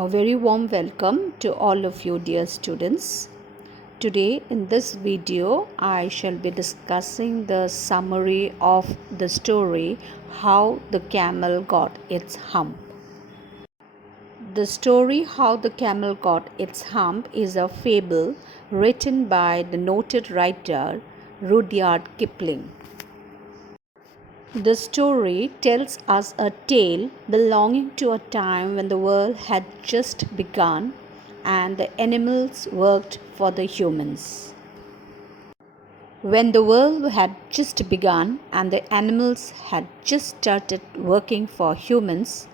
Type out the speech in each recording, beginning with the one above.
A very warm welcome to all of you, dear students. Today, in this video, I shall be discussing the summary of the story How the Camel Got Its Hump. The story How the Camel Got Its Hump is a fable written by the noted writer Rudyard Kipling. The story tells us a tale belonging to a time when the world had just begun and the animals worked for the humans. When the world had just begun and the animals had just started working for humans,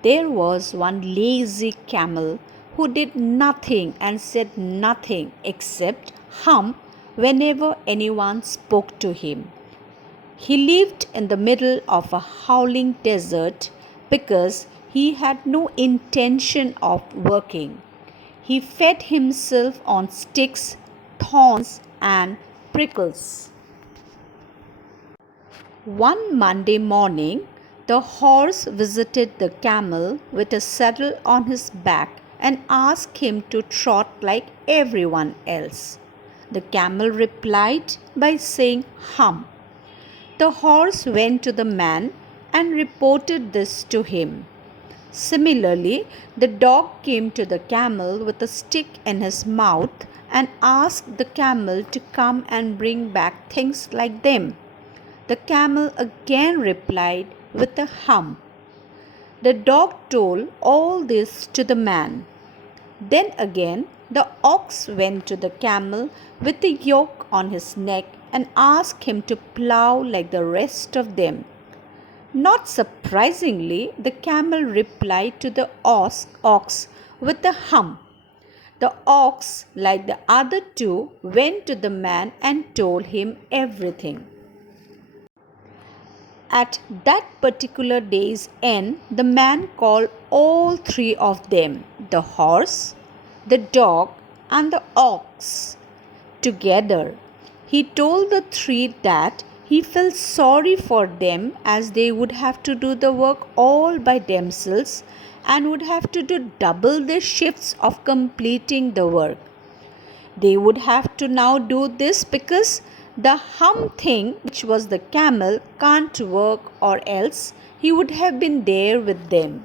there was one lazy camel who did nothing and said nothing except hump whenever anyone spoke to him. He lived in the middle of a howling desert because he had no intention of working. He fed himself on sticks, thorns, and prickles. One Monday morning, the horse visited the camel with a saddle on his back and asked him to trot like everyone else. The camel replied by saying, "Hump." The horse went to the man and reported this to him. Similarly, the dog came to the camel with a stick in his mouth and asked the camel to come and bring back things like them. The camel again replied with a hump. The dog told all this to the man. Then again, the ox went to the camel with the yoke on his neck and asked him to plough like the rest of them. Not surprisingly, the camel replied to the ox with a hump. The ox, like the other two, went to the man and told him everything. At that particular day's end, the man called all three of them, the horse, the dog, and the ox, together. He told the three that he felt sorry for them as they would have to do the work all by themselves and would have to do double their shifts of completing the work. They would have to now do this because the hump thing, which was the camel, can't work, or else he would have been there with them.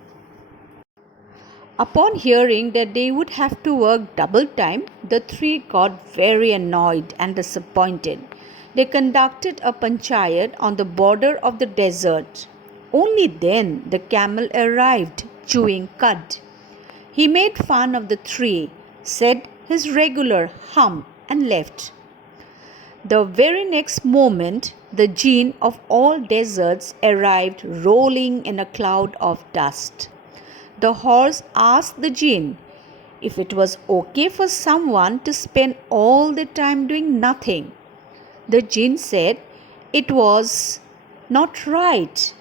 Upon hearing that they would have to work double time, the three got very annoyed and disappointed. They conducted a panchayat on the border of the desert. Only then the camel arrived, chewing cud. He made fun of the three, said his regular hump, and left. The very next moment, the jinn of all deserts arrived rolling in a cloud of dust. The horse asked the jinn if it was okay for someone to spend all the time doing nothing. The jinn said it was not right.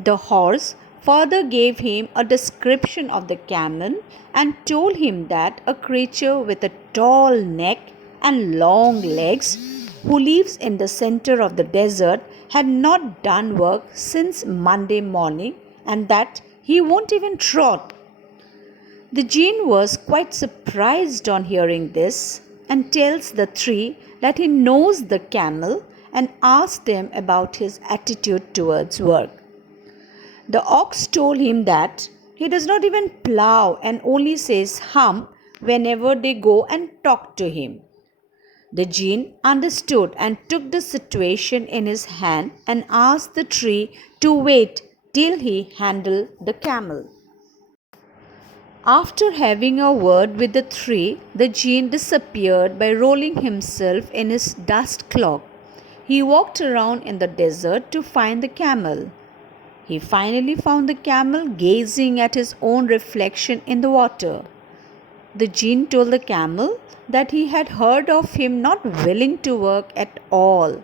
The horse further gave him a description of the camel and told him that a creature with a tall neck and long legs who lives in the center of the desert had not done work since Monday morning and that he won't even trot. The jinn was quite surprised on hearing this and tells the three that he knows the camel and asks them about his attitude towards work. The ox told him that he does not even plough and only says hump whenever they go and talk to him. The jinn understood and took the situation in his hand and asked the tree to wait till he handled the camel. After having a word with the three, the jinn disappeared by rolling himself in his dust cloak. He walked around in the desert to find the camel. He finally found the camel gazing at his own reflection in the water. The jinn told the camel that he had heard of him not willing to work at all.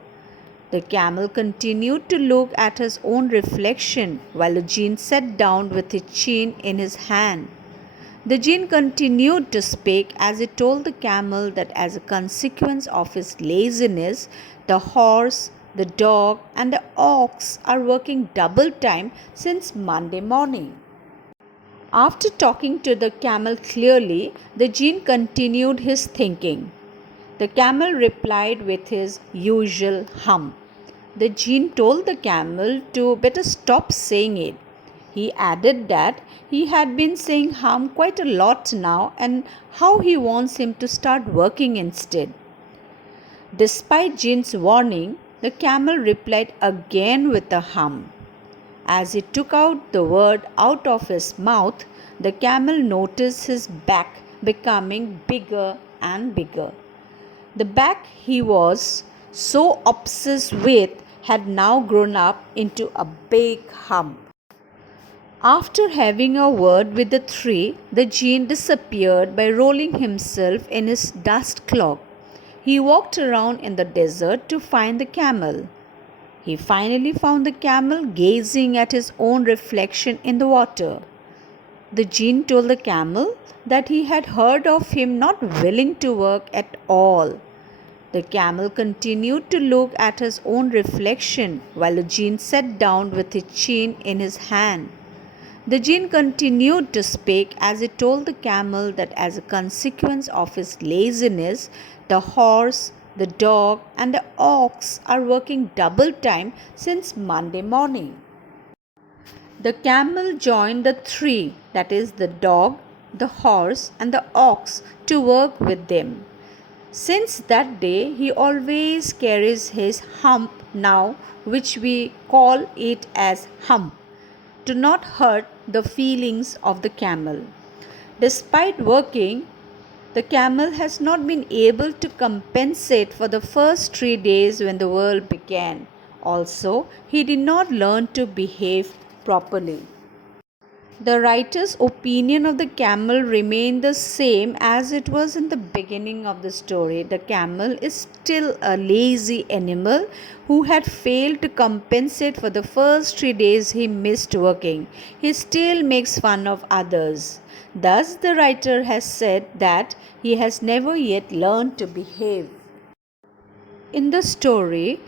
The camel continued to look at his own reflection while the jinn sat down with his chin in his hand. The jinn continued to speak as he told the camel that as a consequence of his laziness, the horse, the dog, and the ox are working double time since Monday morning. After talking to the camel clearly, the jinn continued his thinking. The camel replied with his usual hum. The jinn told the camel to better stop saying it. He added that he had been saying hum quite a lot now and how he wants him to start working instead. Despite jinn's warning, the camel replied again with a hum. As he took out the word out of his mouth, the camel noticed his back becoming bigger and bigger. The back he was so obsessed with had now grown up into a big hump. After having a word with the tree, the jinn disappeared by rolling himself in his dust cloak. He walked around in the desert to find the camel. He finally found the camel gazing at his own reflection in the water. The jinn told the camel that he had heard of him not willing to work at all. The camel continued to look at his own reflection while the jinn sat down with his chin in his hand. The jinn continued to speak as he told the camel that as a consequence of his laziness, the horse, the dog, and the ox are working double time since Monday morning. The camel joined the three, that is, the dog, the horse, and the ox, to work with them. Since that day, he always carries his hump now, which we call it as hump, to not hurt the feelings of the camel. Despite working, the camel has not been able to compensate for the first 3 days when the world began. Also, he did not learn to behave properly. The writer's opinion of the camel remained the same as it was in the beginning of the story. The camel is still a lazy animal who had failed to compensate for the first 3 days he missed working. He still makes fun of others. Thus, the writer has said that he has never yet learned to behave. In the story,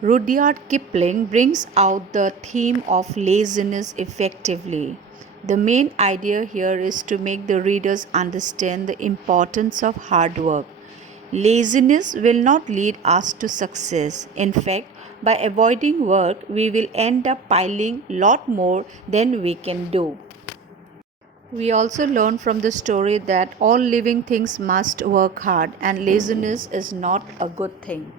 Rudyard Kipling brings out the theme of laziness effectively. The main idea here is to make the readers understand the importance of hard work. Laziness will not lead us to success. In fact, by avoiding work, we will end up piling lot more than we can do. We also learn from the story that all living things must work hard and laziness is not a good thing.